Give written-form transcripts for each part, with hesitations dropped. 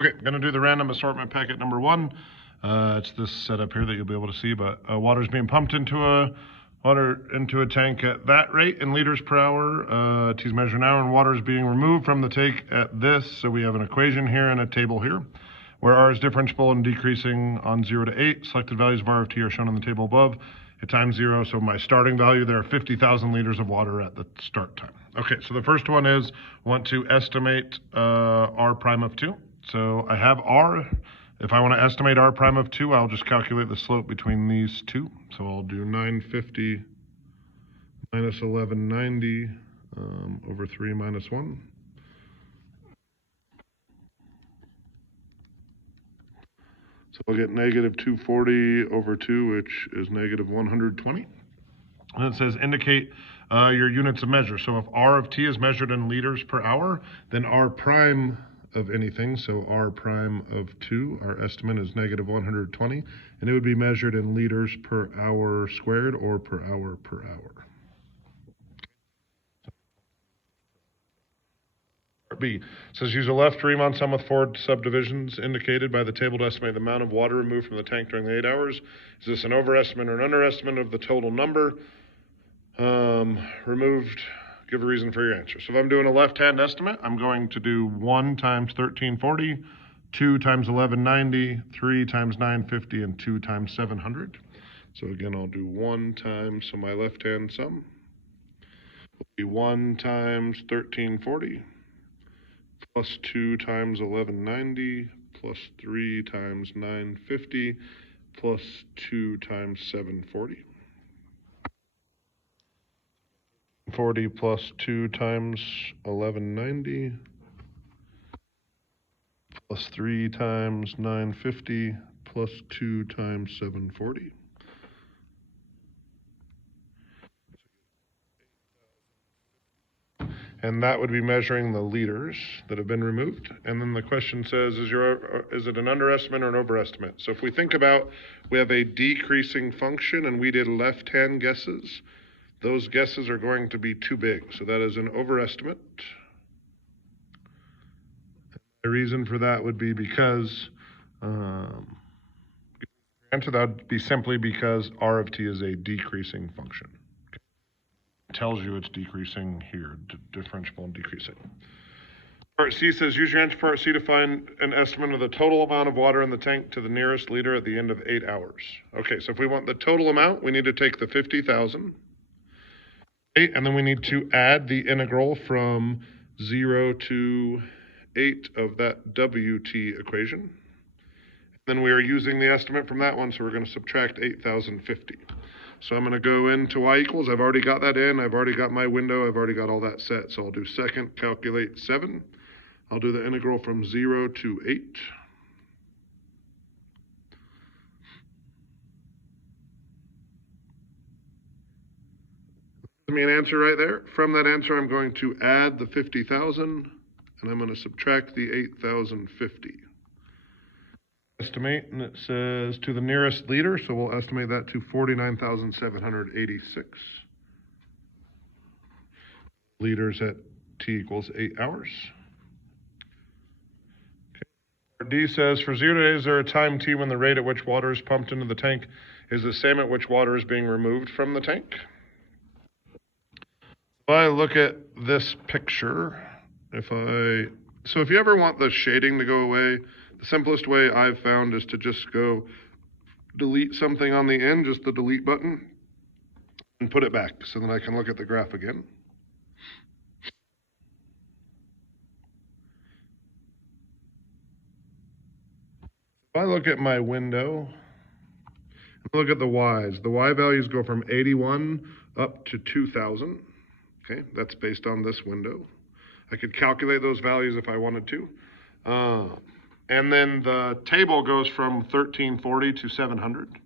Okay, I'm gonna do the random assortment packet number one. It's this setup here that you'll be able to see, but water's being pumped into a tank at that rate in liters per hour. T's measure an hour, and water is being removed from the tank at this. So we have an equation here and a table here, where R is differentiable and decreasing on 0 to 8. Selected values of R of T are shown in the table above at time 0. So my starting value, there are 50,000 liters of water at the start time. Okay, so the first one is, want to estimate R prime of 2. So I have R. If I want to estimate R prime of 2, I'll just calculate the slope between these two. So I'll do 950 minus 1190 over 3 minus 1. So I'll get negative 240 over 2, which is negative 120. And it says indicate your units of measure. So if R of T is measured in liters per hour, then R prime of anything, so R prime of 2, our estimate is negative 120, and it would be measured in liters per hour squared or per hour per hour. B says use a left ream on sum with 4 subdivisions indicated by the table to estimate the amount of water removed from the tank during the 8 hours. Is this an overestimate or an underestimate of the total number removed? Give a reason for your answer. So if I'm doing a left-hand estimate, I'm going to do 1 times 1340, 2 times 1190, 3 times 950, and 2 times 700. So again, I'll do 1 times, so my left-hand sum will be 1 times 1340, plus 2 times 1190, plus 3 times 950, plus 2 times 740. 40 plus 2 times 1190 plus 3 times 950 plus 2 times 740. And that would be measuring the liters that have been removed. And then the question says, is it an underestimate or an overestimate? So if we think about, we have a decreasing function and we did left-hand guesses. Those guesses are going to be too big. So that is an overestimate. The reason for that would be because, answer that would be simply because R of T is a decreasing function. It tells you it's decreasing here, differentiable and decreasing. Part C says, use your answer part C to find an estimate of the total amount of water in the tank to the nearest liter at the end of 8 hours. Okay, so if we want the total amount, we need to take the 50,000. And then we need to add the integral from 0 to 8 of that WT equation. And then we are using the estimate from that one, so we're going to subtract 8,050. So I'm going to go into y equals. I've already got that in. I've already got my window. I've already got all that set. So I'll do second, calculate 7. I'll do the integral from 0 to 8. Give me an answer right there. From that answer, I'm going to add the 50,000, and I'm going to subtract the 8,050. Estimate, and it says to the nearest liter, so we'll estimate that to 49,786 liters at T equals 8 hours. Okay. D says, for 0 to 8, is there a time T when the rate at which water is pumped into the tank is the same at which water is being removed from the tank? If I look at this picture, so if you ever want the shading to go away, the simplest way I've found is to just go delete something on the end, just the delete button, and put it back so that I can look at the graph again. If I look at my window, look at the Y's. The Y values go from 81 up to 2,000. Okay, that's based on this window. I could calculate those values if I wanted to. And then the table goes from 1340 to 700.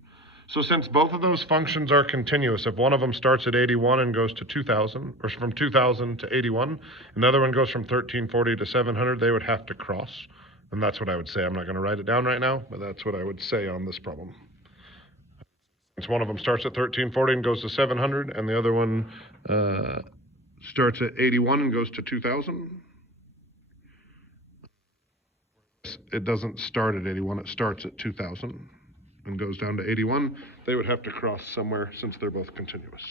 So since both of those functions are continuous, if one of them starts at 81 and goes to 2000, or from 2000 to 81, and the other one goes from 1340 to 700, they would have to cross. And that's what I would say. I'm not going to write it down right now, but that's what I would say on this problem. Since one of them starts at 1340 and goes to 700, and the other one starts at 81 and goes to 2000. it doesn't start at 81, it starts at 2000 and goes down to 81. They would have to cross somewhere since they're both continuous.